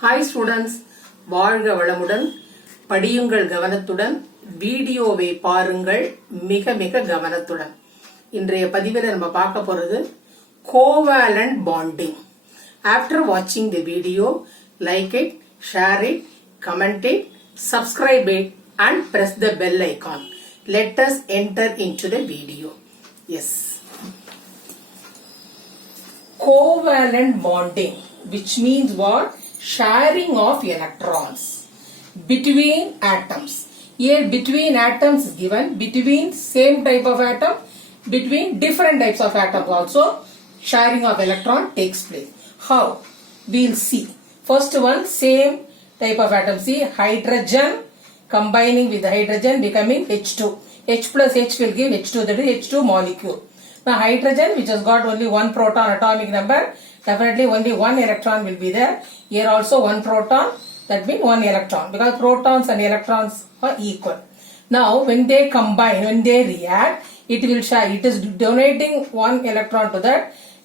Hi students, வாழ்க வளமுடன் படியுங்கள் கவனத்துடன் வீடியோவை பாருங்கள் மிக மிக கவனத்துடன். இன்றைய பதிவில் நம்ம பார்க்க போறது covalent bonding. After watching the video, like it, share it, comment it, subscribe it and press the bell icon. Let us enter into the video. Yes. Covalent bonding, which means what? Sharing of electrons between atoms. Here between atoms is given, between same type of atom, between different types of atoms also sharing of electron takes place. How? We'll see. First one, same type of atom. See, hydrogen combining with hydrogen becoming H2. H plus H will give H2, that is H2 molecule. Now hydrogen, which has got only one proton atomic number, definitely only one electron will be there. Here also one proton, that means one electron, because protons and electrons are equal. Now when they combine, when they react, it will share. It is donating one electron to that.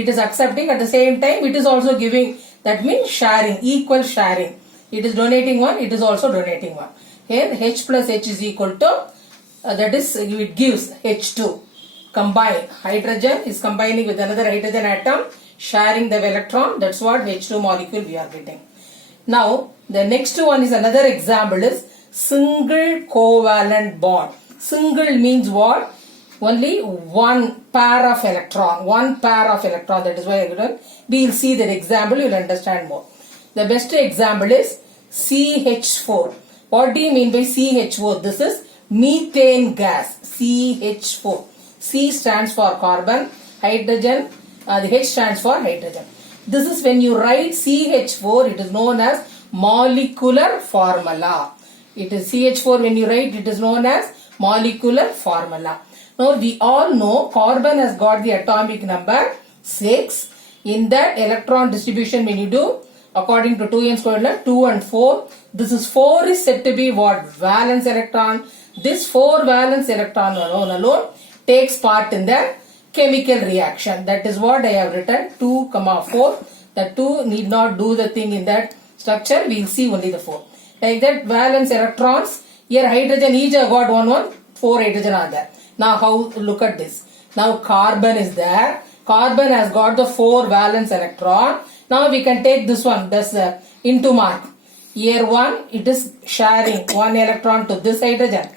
It is accepting at the same time. It is also giving. That means sharing, equal sharing. It is donating one. It is also donating one. Here H plus H is equal to that is it gives H2. Combine. Hydrogen is combining with another hydrogen atom, sharing the electron. That's what H2 molecule we are getting. Now the next one is another example is single covalent bond. Single means what? Only one pair of electron. One pair of electron. That is why we will see that example. You will understand more. The best example is CH4. What do you mean by CH4? This is methane gas. CH4. C stands for carbon, hydrogen, the H stands for hydrogen. This is when you write CH4, it is known as molecular formula. It is CH4 when you write, it is known as molecular formula. Now we all know carbon has got the atomic number 6. In that electron distribution when you do, according to 2n squared, 2 and 4, this is 4 is said to be what? Valence electron. This 4 valence electron alone takes part in the chemical reaction. That is what I have written 2, 4. The 2 need not do the thing in that structure. We will see only the 4. Like that valence electrons. Here hydrogen each have got 1, 4 hydrogen are there. Now how? Look at this. Now carbon is there. Carbon has got the 4 valence electron. Now we can take this one. That's into mark. Here 1, it is sharing 1 electron to this hydrogen.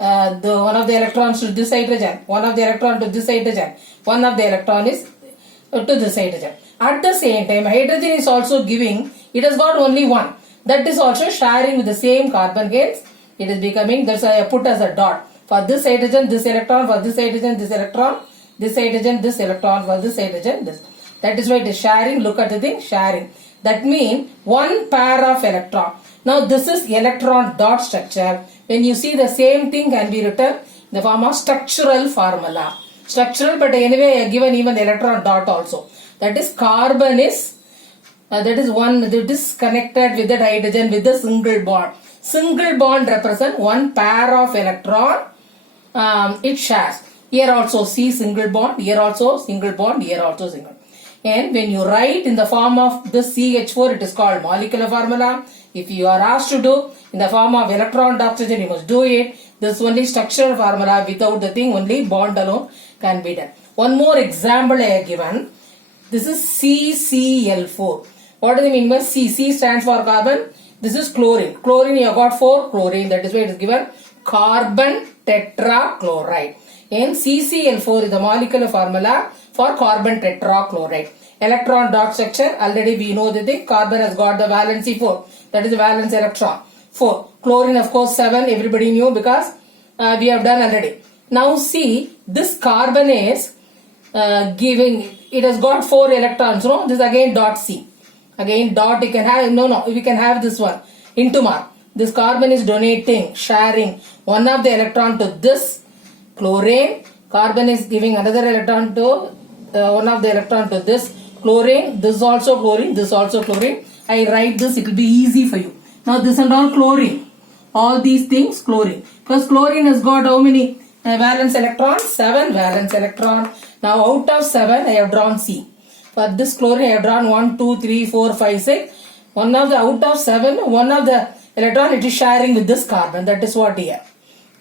One of the electrons to this hydrogen, one of the electron to this hydrogen, one of the electron is to this hydrogen. At the same time, hydrogen is also giving, it has got only one. That is also sharing with the same carbon, hence it is becoming, that's why I put as a dot. For this hydrogen, this electron, for this hydrogen, this electron, this hydrogen, this electron, for this hydrogen, this. That is why it is sharing, look at the thing, sharing. That means one pair of electron. Now this is electron dot structure. When you see the same thing can be written in the form of structural formula. Structural, but anyway I have given even electron dot also. That is carbon is, that is one that is connected with that hydrogen with the single bond. Single bond represent one pair of electron. It shares. Here also C single bond, here also single bond, here also single. And when you write in the form of this CH4, it is called molecular formula. If you are asked to do in the form of electron oxygen, you must do it. This only structural formula, without the thing, only bond alone can be done. One more example I have given. This is CCl4. What does it mean by C? C stands for carbon. This is chlorine. Chlorine, you have got 4 chlorine. That is why it is given carbon tetrachloride. And CCl4 is the molecular formula for carbon tetrachloride. Electron dot structure, already we know the thing. Carbon has got the valency 4. That is the valence electron. 4. Chlorine of course 7. Everybody knew because we have done already. Now see, this carbon is giving, it has got 4 electrons. No, this again dot C. Again dot you can have, no, we can have this one. Into mark. This carbon is donating, sharing one of the electron to this chlorine. Carbon is giving another electron to one of the electron to this chlorine. This also chlorine, this also chlorine. I write this, it will be easy for you. Now this and all chlorine. All these things chlorine. Because chlorine has got how many valence electrons? 7 valence electron. Now out of 7 I have drawn C. For this chlorine I have drawn 1, 2, 3, 4, 5, 6. One of the out of 7, one of the electron it is sharing with this carbon. That is what here.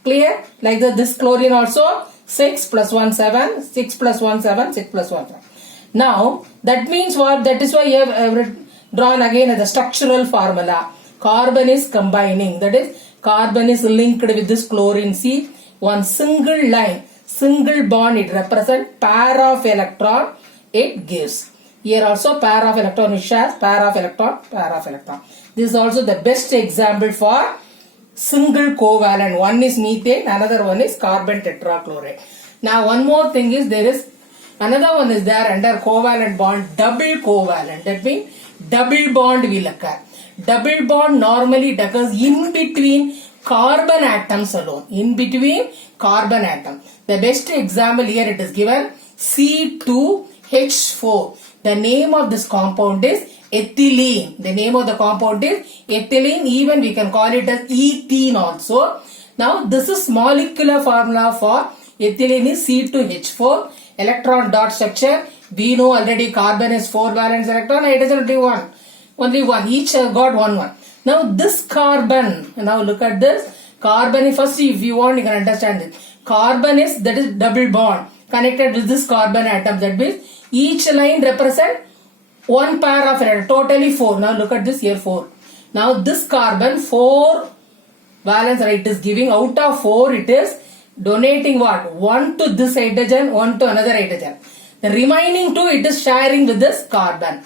Clear? Like this chlorine also 6 plus 1 7, 6 plus 1 7, 6 plus 1 7. Now that means what? That is why you have drawn again the structural formula. Carbon is combining. That is carbon is linked with this chlorine. See, one single line, single bond, it represents pair of electron it gives. Here also pair of electron it shares, pair of electron, pair of electron. This is also the best example for single covalent. One is methane, another one is carbon tetrachloride. Now one more thing is there is another one is there under covalent bond, double covalent. That means double bond will occur. Double bond normally it occurs in between carbon atoms alone. In between carbon atom. The best example here it is given C2H4. The name of this compound is ethylene. The name of the compound is ethylene. Even we can call it as ethene also. Now this is molecular formula for ethylene is C2H4. Electron dot structure. We know already carbon is 4 valence electron. Hydrogen only 1. Only 1. Each got 1. Now this carbon. Now look at this. Carbon first if you want you can understand it. Carbon is that is double bond connected with this carbon atom. That means each line represent one pair of electrons. Totally 4. Now look at this here 4. Now this carbon 4 valence it is giving out of 4 it is donating what? 1 to this hydrogen, 1 to another hydrogen. The remaining 2 it is sharing with this carbon.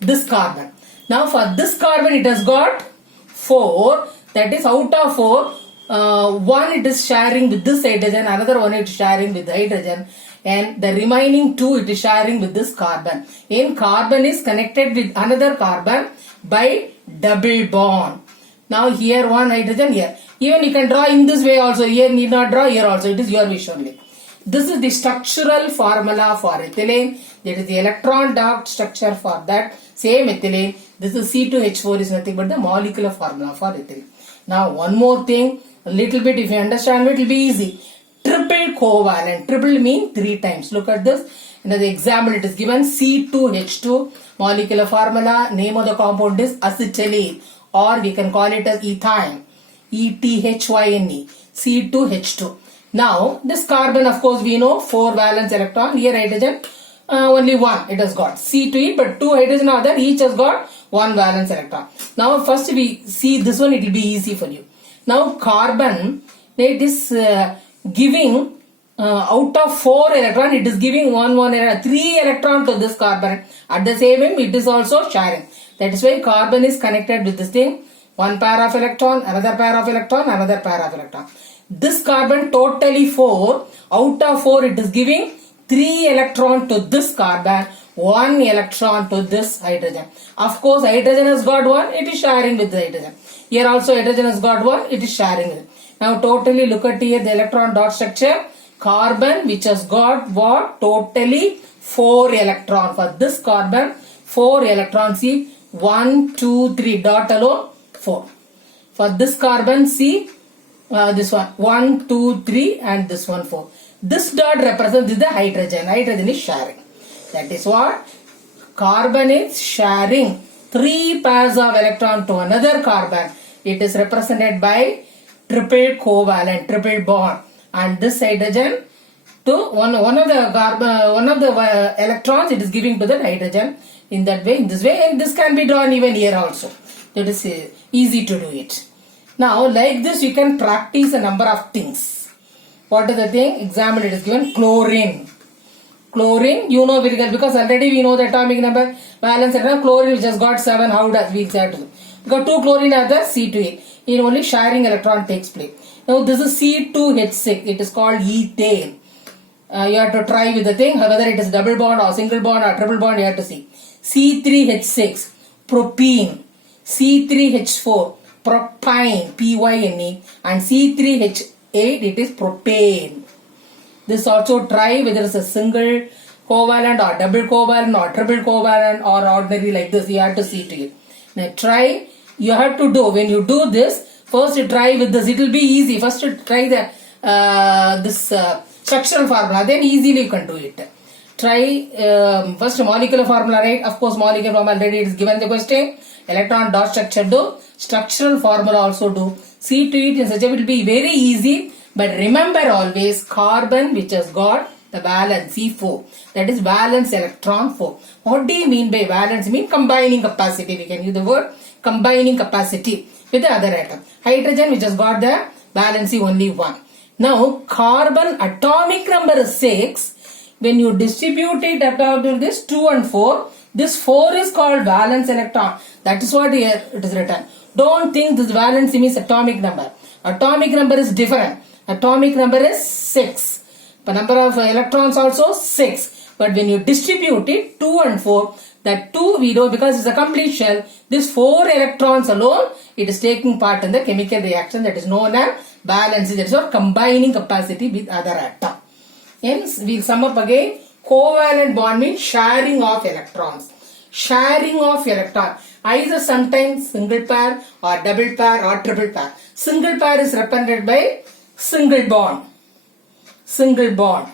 This carbon. Now for this carbon it has got 4. That is out of 4. 1 it is sharing with this hydrogen, another one it is sharing with the hydrogen, and the remaining 2 it is sharing with this carbon. And carbon is connected with another carbon by double bond. Now here one hydrogen here. Even you can draw in this way also. Here need not draw, here also. It is your wish only. This is the structural formula for ethylene. That is the electron dot structure for that same ethylene. This is C2H4 is nothing but the molecular formula for ethylene. Now one more thing. A little bit if you understand it will be easy. Triple covalent. Triple mean 3 times. Look at this. Another example it is given C2H2 molecular formula. Name of the compound is acetylene or we can call it as ethyne. ETHYNE. C2H2. Now this carbon of course we know 4 valence electron. Here hydrogen only 1 it has got. C2E but 2 hydrogen are there. Each has got 1 valence electron. Now first we see this one, it will be easy for you. Now carbon it is giving out of 4 electron it is giving 3 electron to this carbon. At the same time it is also sharing. That is why carbon is connected with this thing. 1 pair of electron, another pair of electron, another pair of electron. This carbon totally 4. Out of 4 it is giving 3 electron to this carbon, 1 electron to this hydrogen. Of course hydrogen has got 1, it is sharing with the hydrogen. Here also hydrogen has got 1, it is sharing with it. Now totally look at here the electron dot structure. Carbon which has got what? Totally 4 electron. For this carbon 4 electrons. See 1, 2, 3 dot alone 4. For this carbon see this one 1, 2, 3 and this one 4. This dot represents the hydrogen. Hydrogen is sharing. That is what? Carbon is sharing 3 pairs of electron to another carbon. It is represented by triple covalent, triple bond. And this hydrogen to one of the electrons it is giving to the hydrogen in that way, in this way, and this can be drawn even here also. That is easy to do it. Now like this you can practice a number of things. What is the thing? Example it is given chlorine. Chlorine you know very well because already we know the atomic number valence electron. Chlorine which has got 7. How does we exactly? Because 2 chlorine are there, C2A. In only sharing electron takes place. Now this is C2H6. It is called ethane. You have to try with the thing whether it is double bond or single bond or triple bond. You have to see. C3H6 propene. C3H4 propyne, P-Y-N-E, and C3H8 it is propane. This also try whether it's a single covalent or double covalent or triple covalent or ordinary like this. You have to see to it. Now try. You have to do when you do this. First you try with this. It will be easy. First you try the this structural formula. Then easily you can do it. Try first molecular formula, right? Of course molecular formula already is given the question. electron dot structure do, structural formula also do. See to it in such a way it will be very easy. But remember always carbon which has got the valency 4. That is valence electron 4. What do you mean by valence? Mean combining capacity. We can use the word combining capacity with the other atom. Hydrogen which has got the valency only 1. Now carbon atomic number is 6. When you distribute it according to this 2 and 4, this 4 is called valence electron. That is what here it is written. Don't think this valency means atomic number. Atomic number is different. Atomic number is 6. The number of electrons also 6. But when you distribute it 2 and 4, that 2 we know because it's a complete shell. This 4 electrons alone, it is taking part in the chemical reaction that is known as valency. That is what combining capacity with other atom. Hence, we will sum up again. Covalent bond means sharing of electrons. Sharing of electron. Either sometimes single pair or double pair or triple pair. Single pair is represented by single bond. Single bond.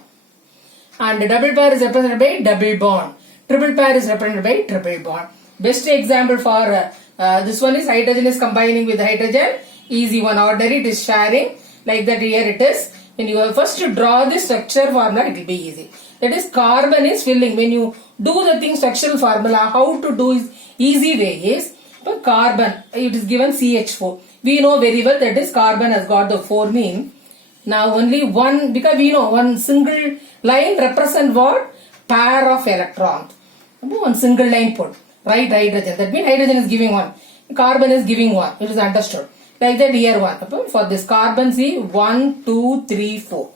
And double pair is represented by double bond. Triple pair is represented by triple bond. Best example for this one is hydrogen is combining with hydrogen. Easy one. Ordinary it is sharing. Like that here it is. When you first draw the structure formula, it will be easy. That is carbon is filling. When you do the thing structural formula, how to do is easy way is carbon. It is given CH4. We know very well that is carbon has got the 4 mean. Now only one, because we know one single line represent what? Pair of electrons. One single line put. Right hydrogen. That means hydrogen is giving 1. Carbon is giving 1. It is understood. Like that here 1. For this carbon see 1, 2, 3, 4.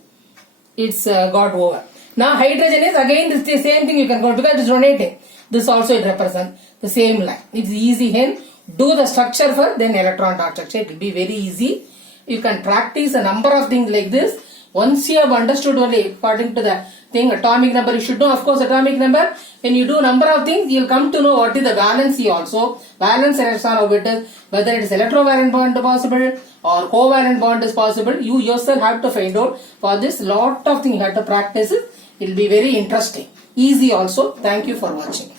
It's got over. Now hydrogen is again this the same thing you can go because it is rotating. This also it represents the same line. It's easy hence. Do the structure first, then electron dot structure. It will be very easy. You can practice a number of things like this. Once you have understood only according to the thing atomic number, you should know of course atomic number. When you do number of things, you will come to know what is the valency also. Valence electron of it is, whether it is electrovalent bond possible or covalent bond is possible. You yourself have to find out. For this lot of things you have to practice it. It will be very interesting. Easy also. Thank you for watching.